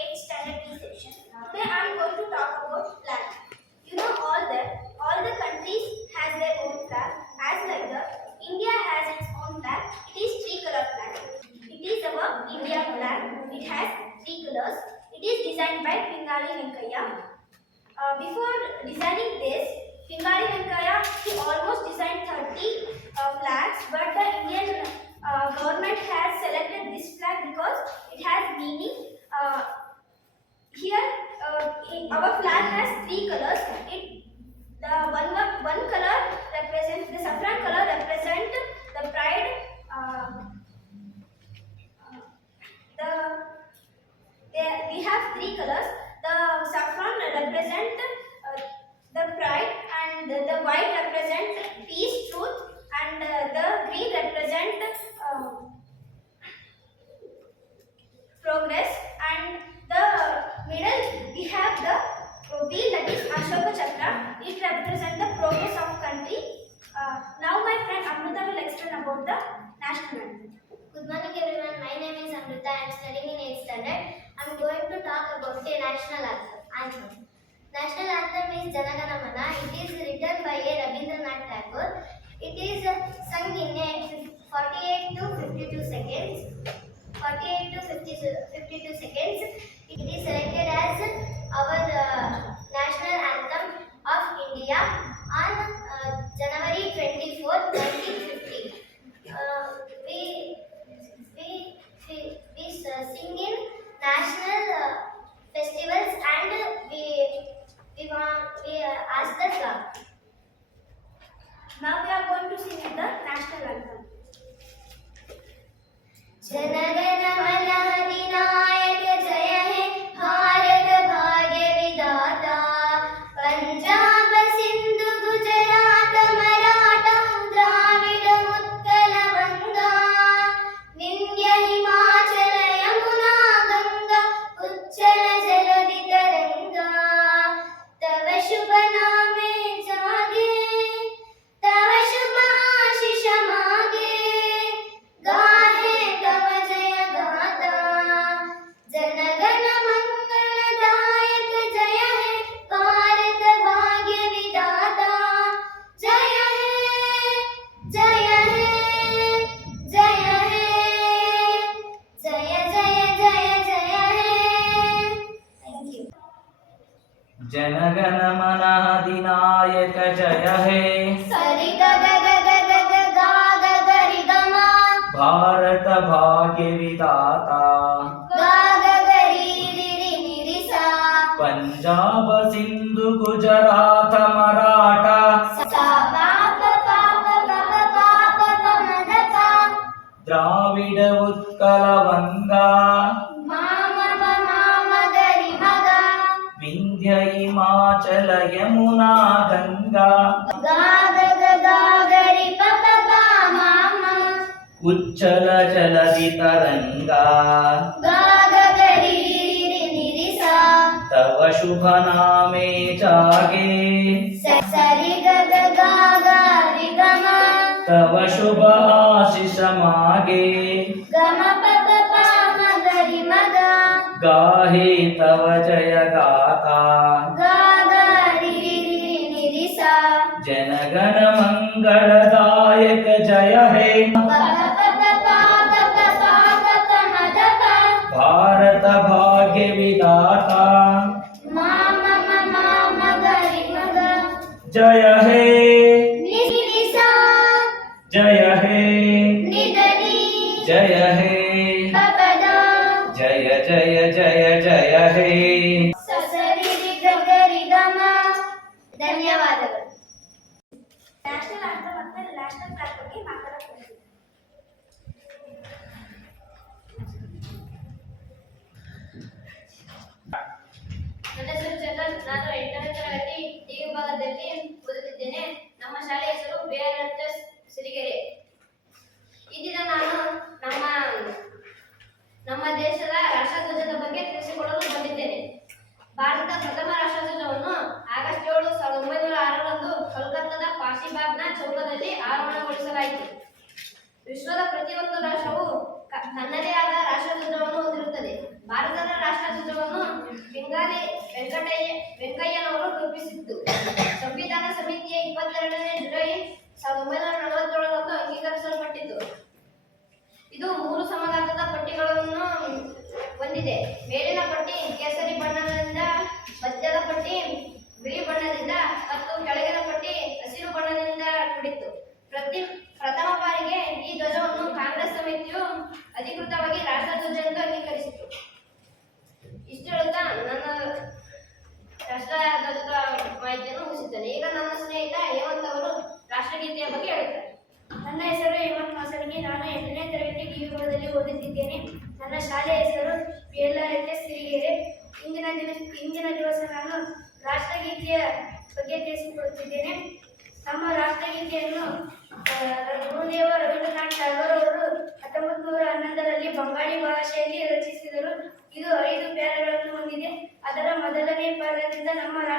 eight standard The one, one color represents, the saffron color represents the pride, uh, the, we have three colors. The saffron represents uh, the pride and the, the white represents peace, truth and uh, the green represents uh, um, progress and the middle we have the B that is Ashoka Chakra. It represents the progress of country. Uh, now my friend Amrita will explain about the national anthem. Good morning everyone. My name is Amrita. I am studying in 8th standard. I am going to talk about the national anthem. National anthem is Janaganamana. It is written by a Rabindranath Tagore. It is sung in a 48 to 52 seconds. 48 to 50, 52 seconds. It is selected as our uh, national anthem of India on uh, January 24, 1950. Uh, we, we, we, we sing in national uh, festivals and we, we, want, we uh, ask the song. Now we are going to sing the national anthem. Sindhu Gujarat Maratha. ద్రావిడ ఉత్కల వంగా వింధ్య హిమాచల యమునా గంగా. ఉచ్చల చలది తరంగా पशुघनामे चागे तव शुभ आशिष मागे गाहे तव जय गाता जन गण मंगल दायक जय हे। भारत भाग्य विदाता Jaya.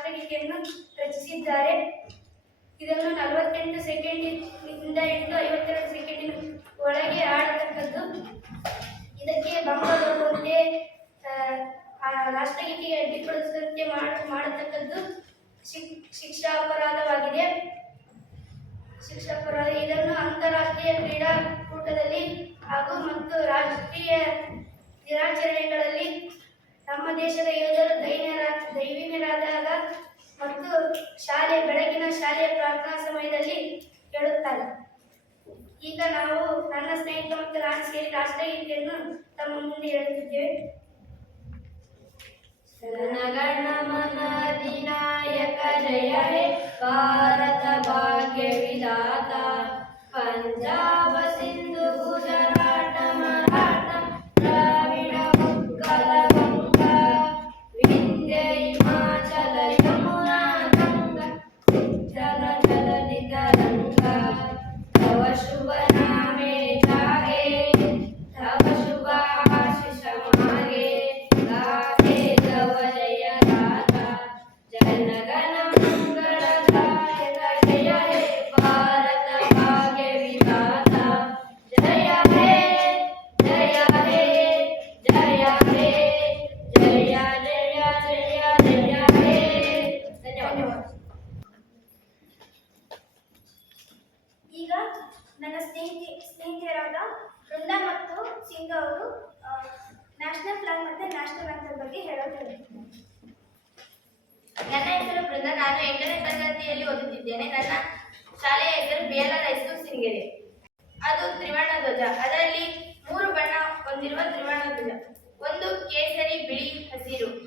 ನಮ್ಮ ರಾಷ್ಟ್ರಗೀತೆಯನ್ನು ರಚಿಸಿದ್ದಾರೆ. ಇದನ್ನು ನಲವತ್ತೆಂಟು ಸೆಕೆಂಡ್ ಇಂದ ಹಿಡಿದು ಐವತ್ತೆರಡು ಸೆಕೆಂಡಿನ ಒಳಗೆ ಆಡತಕ್ಕದ್ದು. ಇದಕ್ಕೆ ಆ ರಾಷ್ಟ್ರಗೀತೆಗೆ ಅಡ್ಡಿಪಡಿಸುವಂತೆ ಮಾಡ, ಮಾಡತಕ್ಕದ್ದು ಶಿಕ್ಷಾ ಅಪರಾಧವಾಗಿದೆ ಶಿಕ್ಷಾ ಅಪರಾಧ ಇದನ್ನು ಅಂತಾರಾಷ್ಟ್ರೀಯ ಕ್ರೀಡಾಕೂಟದಲ್ಲಿ ಹಾಗೂ ಮತ್ತು ರಾಷ್ಟ್ರೀಯ ದಿನಾಚರಣೆಗಳಲ್ಲಿ ನಮ್ಮ ದೇಶದ ಯೋಧರು ದೈನ್ಯರ ದೈವಿನ್ಯರಾದಾಗ ಮತ್ತು ಶಾಲೆ, ಬೆಳಗಿನ ಶಾಲೆಯ ಪ್ರಾರ್ಥನಾ ಸಮಯದಲ್ಲಿ ಹೇಳುತ್ತಾರೆ. ಈಗ ನಾವು ನನ್ನ ಸ್ನೇಹಿತ ಮತ್ತು ನಾನು ಸೇರಿ ರಾಷ್ಟ್ರಗೀತೆಯನ್ನು ತಮ್ಮ ಮುಂದೆ ಹೇಳುತ್ತಿದ್ದೇವೆ. ಜನಗಣಮನ ಅಧಿನಾಯಕ ಜಯ ಭಾರತ ಭಾಗ್ಯ ವಿಧಾತ, ಪಂಜಾಬ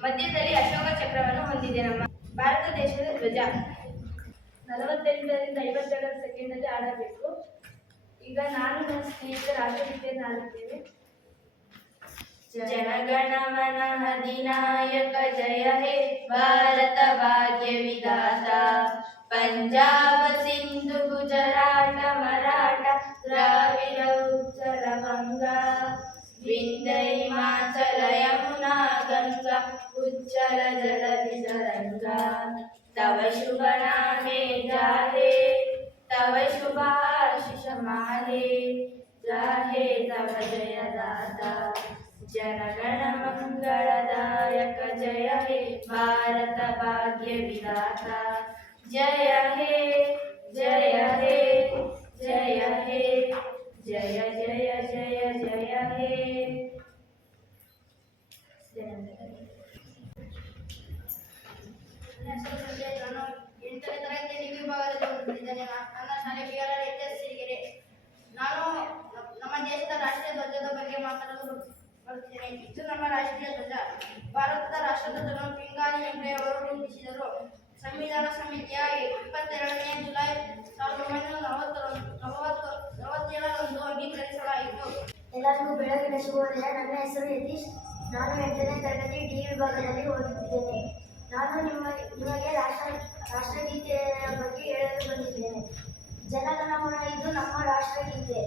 ಮಧ್ಯದಲ್ಲಿ ಅಶೋಕ ಚಕ್ರವನ್ನು ಹೊಂದಿದೆ ನಮ್ಮ ಭಾರತ ದೇಶದ ಧ್ವಜ. ನಲವತ್ತೆಂಟರಿಂದ ಐವತ್ತೆರಡರ ಸೆಕೆಂಡಲ್ಲಿ ಆಡಬೇಕು ಈಗ ನಾನು ನನ್ನ ಸ್ನೇಹಿತ ರಾಷ್ಟ್ರಗೀತೆಯನ್ನು ಆಡುತ್ತೇನೆ ಜನಗಣಮನ ಅಧಿನಾಯಕ ಜಯ ಹೇ ಭಾರತ ಭಾಗ್ಯ ವಿಧಾತ ಪಂಜಾಬ ಸಿಂಧು ಗುಜರಾಟ ಮರಾಠ ದ್ರಾವಿಡ ಉತ್ತರ ಗಂಗ विन्द यमुना गङ्गा उज्जल जलधि तरङ्गा तव शुभनामे जाहे, तव शुभाशिषमाले जाहे तव जयदाता, जनगणमङ्गलदायक जय हे भारत भाग्यविदाता जय हे जय हे जय हे, जय जय जय जय हे। ಹೆಸರು ಸಂಜಯ್ ನಾನು ಎಂಟನೇ ತರಗತಿ ಡಿ ವಿಭಾಗದಲ್ಲಿ ಓದುತ್ತಿದ್ದೇನೆ ನನ್ನ ಶಾಲೆ ಬಿ ಆರ್ ಎಚ್ ಸಿರಿಗೆರೆ ನಾನು ನಮ್ಮ ದೇಶದ ರಾಷ್ಟ್ರೀಯ ಧ್ವಜದ ಬಗ್ಗೆ ಮಾತಾಡಲು ಬರುತ್ತೇನೆ ಇದು ನಮ್ಮ ರಾಷ್ಟ್ರೀಯ ಧ್ವಜ ಭಾರತದ ರಾಷ್ಟ್ರಧ್ವಜವನ್ನು ಪಿಂಗಾಣಿ ವೆಂಕಯ್ಯವರು ರೂಪಿಸಿದರು ಸಂವಿಧಾನ ಸಮಿತಿಯ ಇಪ್ಪತ್ತೆರಡನೇ ಜುಲೈ ಸಾವಿರದ ಒಂಬೈನೂರ ನಲವತ್ತರ ನಲವತ್ತು ನಲವತ್ತೇಳರಂದು ಅಂಗೀಕರಿಸಲಾಯಿತು ಎಲ್ಲರಿಗೂ ಬೆಳಗಿನ ಶುಭೋದಯ. ನನ್ನ ಹೆಸರು ಯತೀಶ್. ನಾನು ಎಂಟನೇ ತರಗತಿ ಡಿ ವಿಭಾಗದಲ್ಲಿ ಓದುತ್ತಿದ್ದೇನೆ. ನಾನು ನಿಮ್ಮ, ನಿಮಗೆ ರಾಷ್ಟ್ರ, ರಾಷ್ಟ್ರಗೀತೆಯ ಬಗ್ಗೆ ಹೇಳಲು ಬಂದಿದ್ದೇನೆ. ಜನಗಣಮನ ಇದು ನಮ್ಮ ರಾಷ್ಟ್ರಗೀತೆ.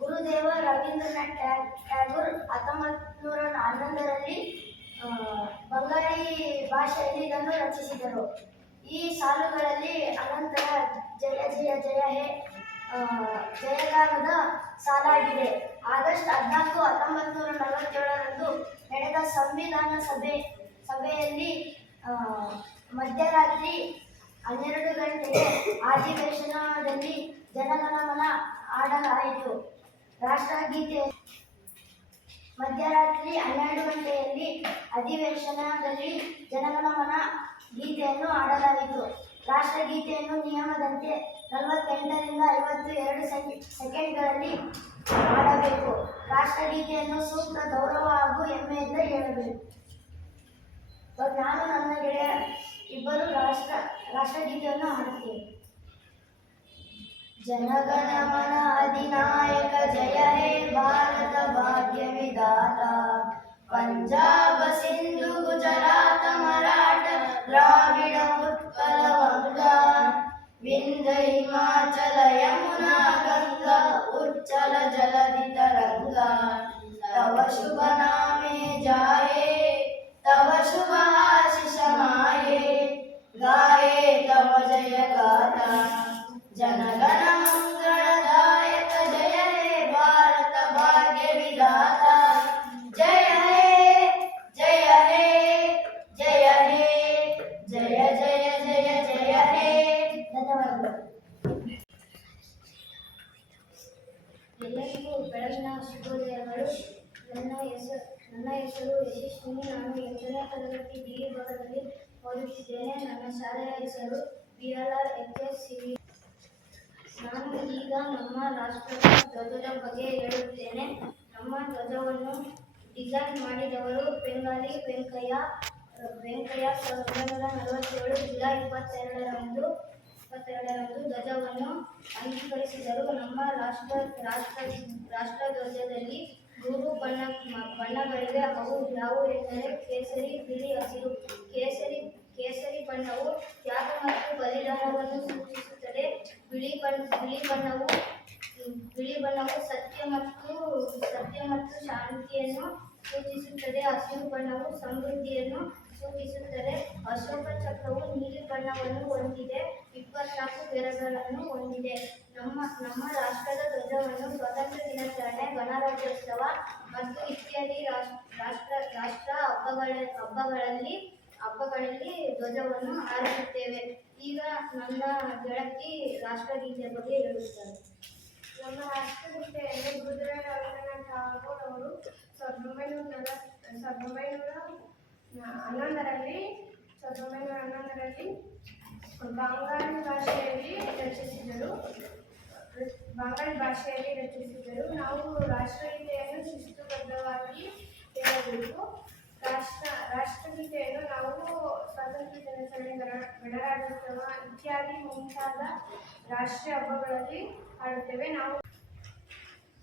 ಗುರುದೇವ ರವೀಂದ್ರನಾಥ್ ಟ್ಯಾಗ್, ಟ್ಯಾಗೋರ್ ಹತ್ತೊಂಬತ್ತು ನೂರ ಹನ್ನೊಂದರಲ್ಲಿ ಬಂಗಾಳಿ ಭಾಷೆಯಲ್ಲಿ ಇದನ್ನು ರಚಿಸಿದರು. ಈ ಸಾಲುಗಳಲ್ಲಿ ಅನಂತರ ಜಯ ಜಯ ಜಯ ಹೇ ಜಯಗಾನದ ಸಾಲಾಗಿದೆ. ಆಗಸ್ಟ್ ಹದಿನಾಲ್ಕು ಹತ್ತೊಂಬತ್ತು ನೂರ ನಲವತ್ತೇಳರಂದು ನಡೆದ ಸಂವಿಧಾನ ಸಭೆ, ಸಭೆಯಲ್ಲಿ ಮಧ್ಯರಾತ್ರಿ ಹನ್ನೆರಡು ಗಂಟೆಗೆ ಅಧಿವೇಶನದಲ್ಲಿ ಜನಗಣಮನ ಆಡಲಾಯಿತು. ರಾಷ್ಟ್ರಗೀತೆ ಮಧ್ಯರಾತ್ರಿ ಹನ್ನೆರಡು ಗಂಟೆಯಲ್ಲಿ ಅಧಿವೇಶನದಲ್ಲಿ ಜನಗಣಮನ ಗೀತೆಯನ್ನು ಆಡಲಾಯಿತು. ರಾಷ್ಟ್ರಗೀತೆಯನ್ನು ನಿಯಮದಂತೆ ನಲವತ್ತೆಂಟರಿಂದ ಐವತ್ತು ಎರಡು ಸೆಕೆ- ಸೆಕೆಂಡ್ಗಳಲ್ಲಿ ಆಡಬೇಕು. ರಾಷ್ಟ್ರಗೀತೆಯನ್ನು ಸೂಕ್ತ ಗೌರವ ಹಾಗೂ ಹೆಮ್ಮೆಯಿಂದ ಹೇಳಬೇಕು. ನಾನು ನನ್ನ ಗೆಳೆಯ ಇಬ್ಬರು ರಾಷ್ಟ್ರ, ರಾಷ್ಟ್ರಗೀತೆಯನ್ನು ಹಾಡುತ್ತೇವೆ ಜನಗಣ ಮನ ಅಧಿನಾಯಕ ಜಯ ಹೇ ಭಾರತ ಭಾಗ್ಯ ವಿಧಾತ. ಪಂಜಾಬ ಸಿಂಧು ಗುಜರಾತ ಮರಾಠ ದ್ರಾವಿಡ ಉತ್ಕಲ ವಂಗ ವಿಂದ ಹಿಮಾಚಲ ಯಮುನಾ ಗಂಗಾ, ಉಚ್ಚಲ ಜಲದಿ ತರಂಗ ತವ ಶುಭ ನಾಮೆ सर्व शुभाशिषमाये गाये तम जय गाता ಮಾಡಿದವರು ಬೆಂಗಾಲಿ ವೆಂಕಯ್ಯ ವೆಂಕಯ್ಯ ಸಾವಿರದ ಒಂಬೈನೂರ ನಲವತ್ತೇಳು ಜುಲೈ ಇಪ್ಪತ್ತೆರಡರಂದು ಇಪ್ಪತ್ತೆರಡರಂದು ಧ್ವಜವನ್ನು ಅಂಗೀಕರಿಸಿದರು. ನಮ್ಮ ರಾಷ್ಟ್ರ ರಾಷ್ಟ್ರ, ರಾಷ್ಟ್ರಧ್ವಜದಲ್ಲಿ ಮೂರು ಬಣ್ಣ ಬಣ್ಣಗಳಿವೆ. ಅವು ಯಾವು ಎಂದರೆ ಕೇಸರಿ, ಬಿಳಿ, ಹಸಿರು. ಕೇಸರಿ ಕೇಸರಿ ಬಣ್ಣವು ತ್ಯಾಗ ಮತ್ತು ಬಲಿದಾನವನ್ನು ಸೂಚಿಸುತ್ತದೆ. ಬಿಳಿ ಬಣ್ಣ ಬಿಳಿ ಬಣ್ಣವು ಬಿಳಿ ಬಣ್ಣವು ಸತ್ಯ ಮತ್ತು ಸತ್ಯ ಮತ್ತು ಶಾಂತಿಯನ್ನು ಸೂಚಿಸುತ್ತದೆ. ಹಸಿರು ಬಣ್ಣವು ಸಮೃದ್ಧಿಯನ್ನು ಸೂಚಿಸುತ್ತದೆ. ಅಶೋಕ ಚಕ್ರವು ನೀಲಿ ಬಣ್ಣವನ್ನು ಹೊಂದಿದೆ. ಇಪ್ಪತ್ನಾಲ್ಕು ಗೆರೆಗಳನ್ನು ಹೊಂದಿದೆ. ನಮ್ಮ ನಮ್ಮ ರಾಷ್ಟ್ರದ ಧ್ವಜವನ್ನು ಸ್ವಾತಂತ್ರ್ಯ ದಿನಾಚರಣೆ, ಗಣರಾಜ್ಯೋತ್ಸವ ಮತ್ತು ಇತ್ಯಾದಿ ರಾಷ್ಟ್ರ ರಾಷ್ಟ್ರ ಹಬ್ಬಗಳ, ಹಬ್ಬಗಳಲ್ಲಿ ಹಬ್ಬಗಳಲ್ಲಿ ಧ್ವಜವನ್ನು ಹಾರಿಸುತ್ತೇವೆ. ಈಗ ನನ್ನ ಗೆಳತಿ ರಾಷ್ಟ್ರಗೀತೆ ಬಗ್ಗೆ ಹೇಳುತ್ತಾರೆ ನಮ್ಮ ರಾಷ್ಟ್ರಗೀತೆಯಲ್ಲಿ ಗುರುರಾಜ ಅವರು ಸಾವಿರದ ಒಂಬೈನೂರ ನಲವತ್ತು ಸಾವಿರದ ಒಂಬೈನೂರ ಹನ್ನೊಂದರಲ್ಲಿ ಸಾವಿರದ ಒಂಬೈನೂರ ಹನ್ನೊಂದರಲ್ಲಿ ಬಂಗಾಳಿ ಭಾಷೆಯಲ್ಲಿ ರಚಿಸಿದರು. ಬಂಗಾಳಿ ಭಾಷೆಯಲ್ಲಿ ರಚಿಸಿದರು. ನಾವು ರಾಷ್ಟ್ರಗೀತೆಯನ್ನು ಶಿಸ್ತುಬದ್ಧವಾಗಿ ಹೇಳಬೇಕು. ರಾಷ್ಟ್ರ, ರಾಷ್ಟ್ರಗೀತೆಯನ್ನು ನಾವು ಸ್ವಾತಂತ್ರ್ಯ ದಿನಾಚರಣೆ ಗಣ, ಗಣರಾಜ್ಯೋತ್ಸವ ಇತ್ಯಾದಿ ಮುಂತಾದ ರಾಷ್ಟ್ರೀಯ ಹಬ್ಬಗಳಲ್ಲಿ ಹಾಡುತ್ತೇವೆ. ನಾವು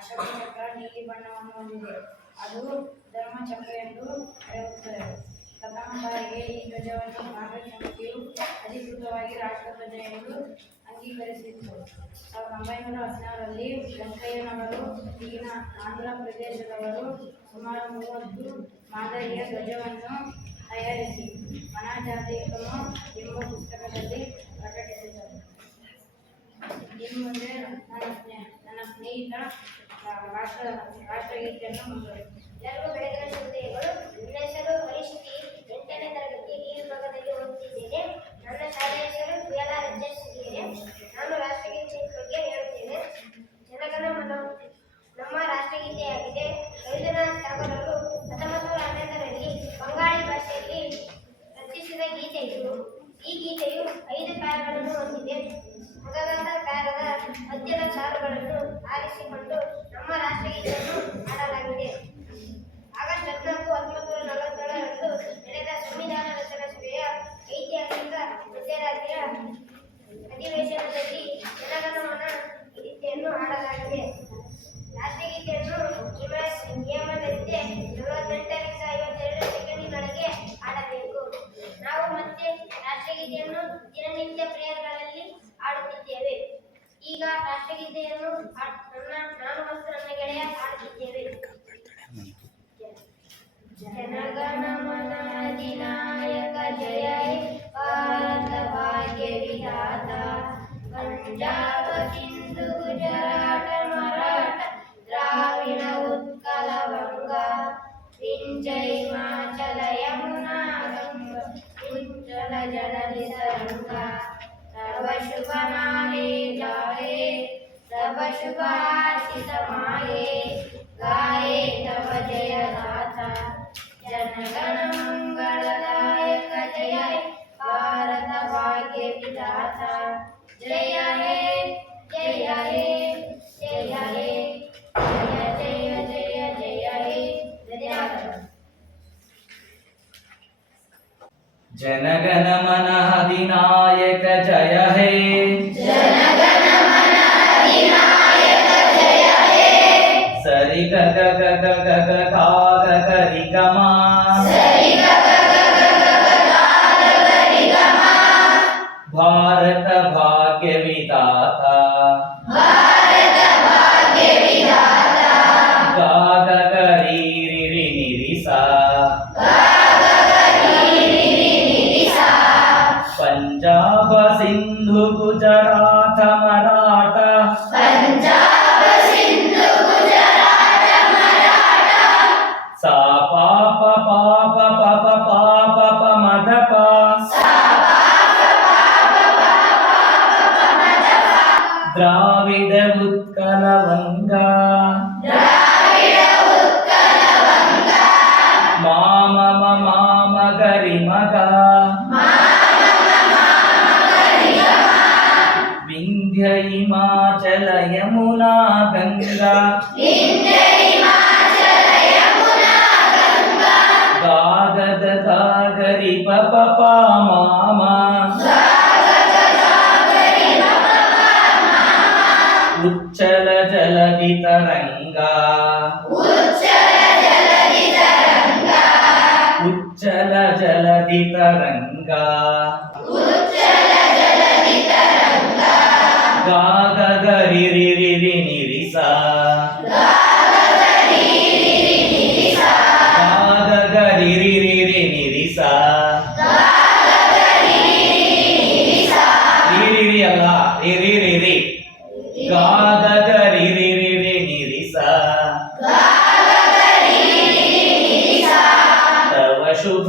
ಅಶೋಕ ಚಕ್ರ ನೀಲಿ ಬಣ್ಣವನ್ನು ಹೊಂದಿದೆ. ಅದು ಧರ್ಮಚಕ್ರ ಎಂದು ಕರೆಯುತ್ತದೆ ಪ್ರಥಮ ಬಾರಿಗೆ ಈ ಧ್ವಜವನ್ನು ಕಾಂಗ್ರೆಸ್ ಸಮಿತಿಯು ಅಧಿಕೃತವಾಗಿ ರಾಷ್ಟ್ರಧ್ವಜ ಎಂದು ಅಂಗೀಕರಿಸಿತ್ತು. ಸಾವಿರದ ಒಂಬೈನೂರ ಹದಿನಾರರಲ್ಲಿ ವೆಂಕಯ್ಯನವರು, ಈಗಿನ ಆಂಧ್ರ ಪ್ರದೇಶದವರು ಸುಮಾರು ಮೂವತ್ತು ಮಾದರಿಯ ಧ್ವಜವನ್ನು ತಯಾರಿಸಿ ಮನಾಜಾತಿಕನು ಎಂಬ ಪುಸ್ತಕದಲ್ಲಿ ಪ್ರಕಟಿಸಿದರು. ಇನ್ನು ಮುಂದೆ ನನ್ನ ಸ್ನೇಹ, ನನ್ನ ಸ್ನೇಹಿತ ರಾಷ್ಟ್ರ ರಾಷ್ಟ್ರಗೀತೆಯನ್ನು ಮುಂದುವರಿಸಿ ಎಲ್ಲರಿಗೂ ಬೆಳಗಿನ सब शुभ माने जाए सब शुभ आशिष माए गाए तब जय दाता जनगणम। जनगणमनहधिनायक जय हे। పాప పాప పాప పాప ప మద ప ద్రావిడ ఉత్కల వంగా జలది తరంగా ఉచ్చల జలది తరంగా